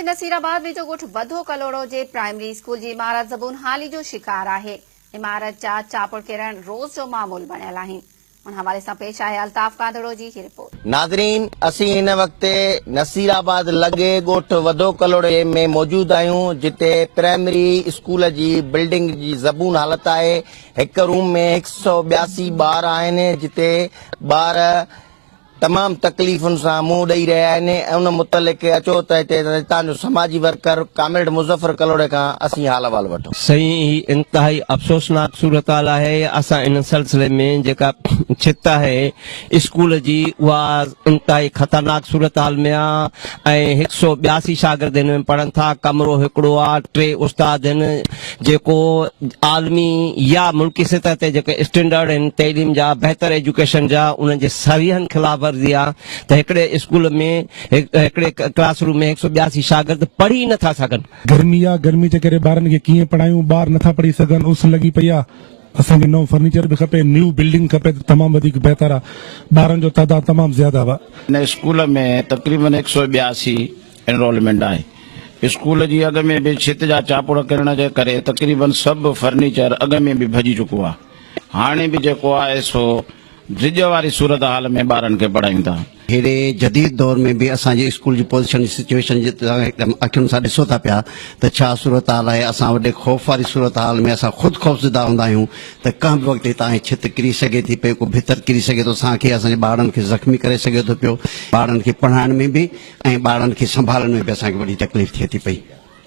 नसीराबाद में जो गोठ wadoo ڪلهوڙو जे प्राइमरी स्कूल जी इमारत زبون हाली जो शिकार आहे। इमारत जा चापुड़ किरण रोज़ जो मामूल बणियल आहिनि। उन हवाले सां पेश आहे الطاف ڪانڌڙو जी रिपोर्ट। नाज़रीन, असीं हिन वक्त नसीराबाद लॻे ॻोठ wadoo ڪلهوڙو में मौजूद आहियूं, जिते प्राइमरी स्कूल जी बिल्डिंग जी ज़बून हालत आहे। हिक रूम में 182 ॿार आहिनि, जिते ॿार तमाम तकलीफ़ुनि सां मुंहुं ॾेई रहिया आहिनि। उन मुतलिक़ अचो त हिते तव्हांजो समाजी वर्कर कामरेड मुज़फ़र क़लोड़े खां असीं हाल अहवाल वठूं। सही इंतहाई अफ़सोसनाक सूरत हाल आहे। असां इन सिलसिले में जेका छित आहे स्कूल जी उहा इंतहाई ख़तरनाक सूरत हाल में आहे ऐं 182 शागिर्द हिन में पढ़नि था। कमरो हिकिड़ो आहे, 3 उस्ताद आहिनि, जेको आलमी या मुल्की सतह ते जेके स्टैंडर्ड आहिनि तइलीम जा, बहितर एजुकेशन जा, उन्हनि जे सरीहनि ख़िलाफ़ त हिकिड़े स्कूल में हिकिड़े क्लासरूम में 182 शागिर्द पढ़ी नथा सघनि। गर्मी आहे, गर्मी जे करे ॿारनि खे कीअं पढ़ायूं, ॿार नथा पढ़ी सघनि, उस लॻी पई आहे। असांखे नओं फर्नीचर बि खपे, न्यू बिल्डिंग खपे, तमामु वधीक बहितर आहे। ॿारनि जो तइदाद तमामु ज़्यादा आहे। हिन स्कूल में तक़रीबन 182 एनरोलमेंट आहे। स्कूल जी अॻ में बि छित जा चापुड़ किरण जे करे तक़रीबन सभु फर्नीचर अॻ में बि भॼी चुको आहे। हाणे बि जेको आहे सो रिज वारी सूरत हाल में ॿारनि खे पढ़ायूं था। हेड़े जदीद दौर में भी असांजे स्कूल जी पोजीशन सिचुएशन एकदम अखियुनि सां ॾिसो था पिया त छा सूरत हाल आहे। असां वॾे ख़ौफ़ वारी सूरत हाल में असां ख़ुदि ख़ौफ़ज़दा हूंदा आहियूं त कंहिं बि वक़्तु हितां छित किरी सघे थी पई, को भितर किरी सघे थो, असांखे असांजे ॿारनि खे ज़ख़्मी करे सघे थो पियो। ॿारनि खे पढ़ाइण में बि ऐं ॿारनि खे संभालण में बि असांखे वॾी तकलीफ़ थिए थी पई।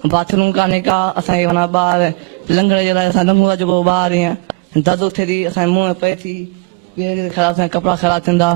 बाथरूम कान्हे का, असांखे माना ॿार लंघण जे लाइ असां लंघूं था, जेको ॿार ईअं दर्दो थिए थी, असांजे मुंहं में पए थी, ख़राब कपिड़ा ख़राब थींदा।